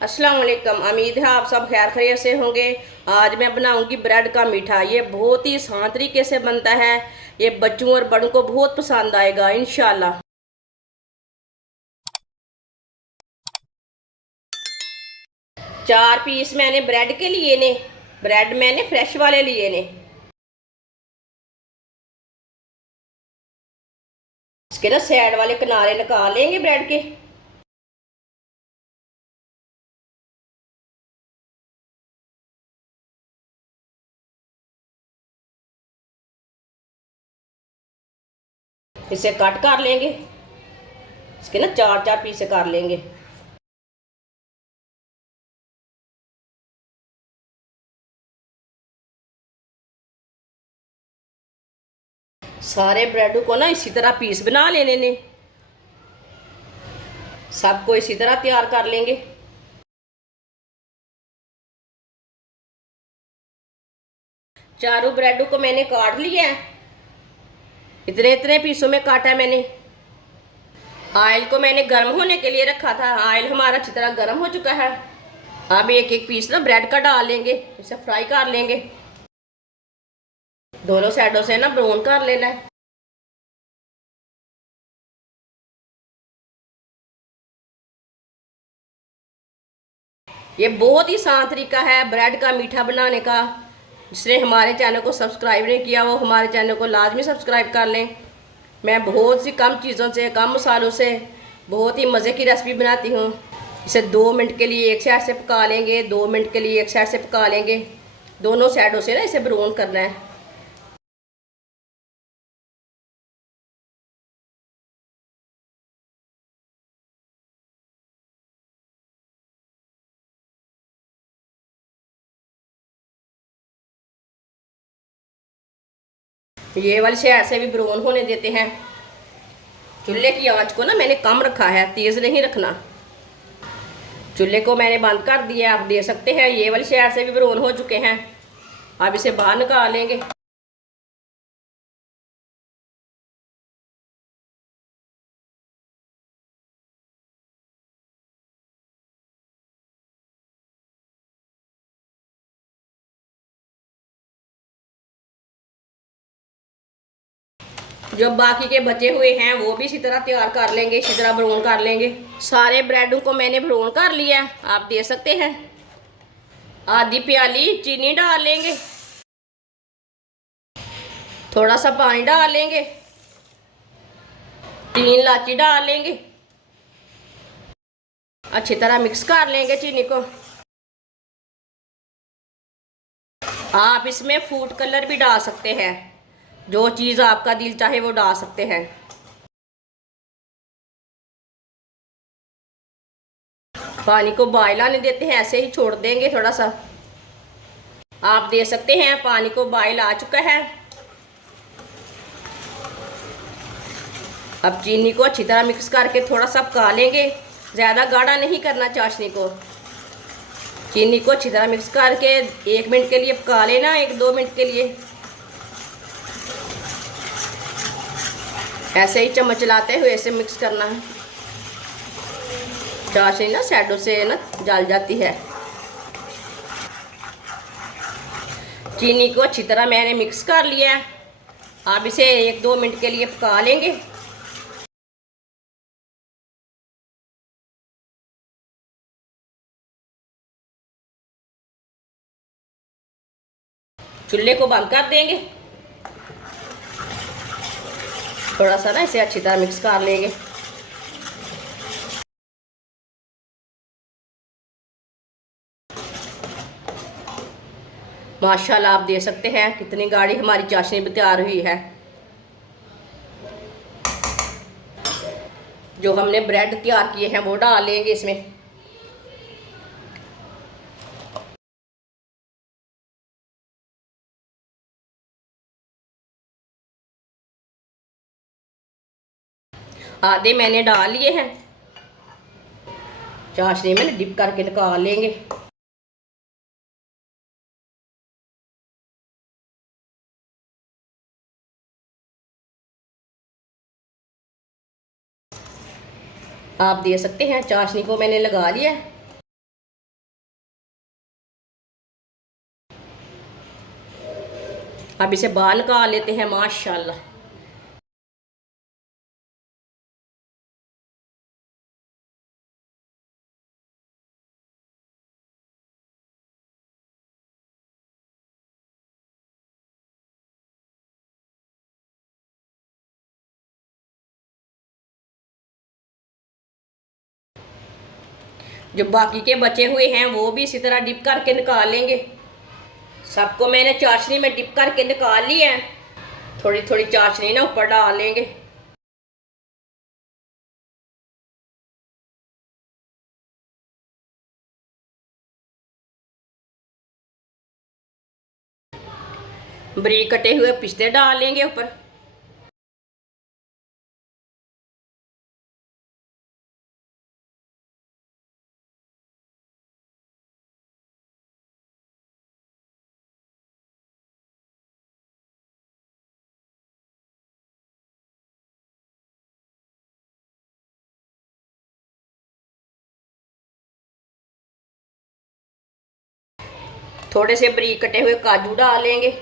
अस्सलाम वालेकुम। उम्मीद है आप सब खैर खैरियत से होंगे। आज मैं बनाऊंगी ब्रेड का मीठा। ये बहुत ही आसान तरीके से बनता है। ये बच्चों और बड़ों को बहुत पसंद आएगा इंशाल्लाह। 4 पीस मैंने ब्रेड के लिए ने। ब्रेड मैंने फ्रेश वाले लिए ने। इसके ना साइड वाले किनारे निकाल लेंगे ब्रेड के। इसे कट कर लेंगे। इसके ना 4 4 पीस कर लेंगे। सारे ब्रेड को ना इसी तरह पीस बना लेने ने। सबको इसी तरह तैयार कर लेंगे। चारों ब्रेडों को मैंने काट लिया है। इतने इतने पीसों में काटा है मैंने। ऑयल को मैंने गर्म होने के लिए रखा था। ऑयल हमारा अच्छी तरह गर्म हो चुका है। अब एक एक पीस ना ब्रेड का डाल लेंगे। इसे फ्राई कर लेंगे। दोनों साइडों से ना ब्राउन कर लेना है। ये बहुत ही आसान तरीका है ब्रेड का मीठा बनाने का। जिसने हमारे चैनल को सब्सक्राइब नहीं किया वो हमारे चैनल को लाजमी सब्सक्राइब कर लें। मैं बहुत सी कम चीज़ों से कम मसालों से बहुत ही मज़े की रेसिपी बनाती हूँ। इसे 2 मिनट के लिए एक साइड से पका लेंगे। 2 मिनट के लिए एक साइड से पका लेंगे। दोनों साइडों से ना इसे ब्राउन करना है। ये वाली साइड से भी ब्राउन होने देते हैं। चूल्हे की आंच को ना मैंने कम रखा है, तेज़ नहीं रखना। चूल्हे को मैंने बंद कर दिया। आप दे सकते हैं ये वाली साइड से भी ब्राउन हो चुके हैं। अब इसे बाहर निकाल लेंगे। जो बाकी के बचे हुए हैं वो भी इसी तरह तैयार कर लेंगे, इसी तरह ब्राउन कर लेंगे। सारे ब्रेडों को मैंने ब्राउन कर लिया। आप दे सकते हैं। आधी प्याली चीनी डाल लेंगे। थोड़ा सा पानी डाल लेंगे। 3 इलायची डाल लेंगे। अच्छी तरह मिक्स कर लेंगे चीनी को। आप इसमें फूड कलर भी डाल सकते हैं। जो चीज़ आपका दिल चाहे वो डाल सकते हैं। पानी को बॉयल आने देते हैं, ऐसे ही छोड़ देंगे थोड़ा सा। आप दे सकते हैं पानी को बॉयल आ चुका है। अब चीनी को अच्छी तरह मिक्स करके थोड़ा सा पका लेंगे। ज़्यादा गाढ़ा नहीं करना चाशनी को। चीनी को अच्छी तरह मिक्स करके 1 मिनट के लिए पका लेना, 1 2 मिनट के लिए। ऐसे ही चम्मच चलाते हुए इसे मिक्स करना है। चाशनी ना साइडों से ना जल जाती है। चीनी को अच्छी तरह मैंने मिक्स कर लिया है। आप इसे 1 2 मिनट के लिए पका लेंगे। चूल्हे को बंद कर देंगे। थोड़ा सा ना इसे अच्छी तरह मिक्स कर लेंगे। माशाल्लाह आप दे सकते हैं कितनी गाढ़ी हमारी चाशनी तैयार हुई है। जो हमने ब्रेड तैयार किए हैं वो डाल लेंगे इसमें। आधे मैंने डाल लिए हैं। चाशनी में डिप करके निकाल लेंगे। आप दे सकते हैं चाशनी को मैंने लगा लिया। अब इसे बाहर निकाल लेते हैं माशाल्लाह। जो बाकी के बचे हुए हैं वो भी इसी तरह डिप करके निकाल लेंगे। सबको मैंने चाशनी में डिप करके निकाल लिया है। थोड़ी थोड़ी चाशनी ना ऊपर डाल लेंगे। बारीक कटे हुए पिस्ते डाल लेंगे ऊपर। थोड़े से बारीक कटे हुए काजू डाल लेंगे।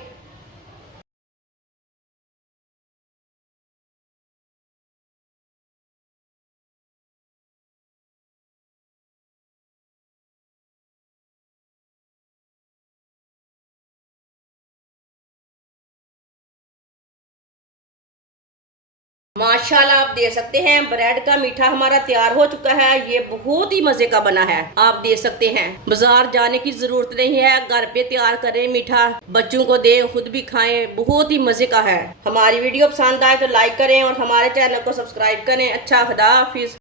माशाल्लाह आप देख सकते हैं ब्रेड का मीठा हमारा तैयार हो चुका है। ये बहुत ही मजे का बना है। आप देख सकते हैं बाजार जाने की जरूरत नहीं है, घर पे तैयार करें मीठा, बच्चों को दें, खुद भी खाएं, बहुत ही मजे का है। हमारी वीडियो पसंद आए तो लाइक करें और हमारे चैनल को सब्सक्राइब करें। अच्छा, खुदा हाफिज।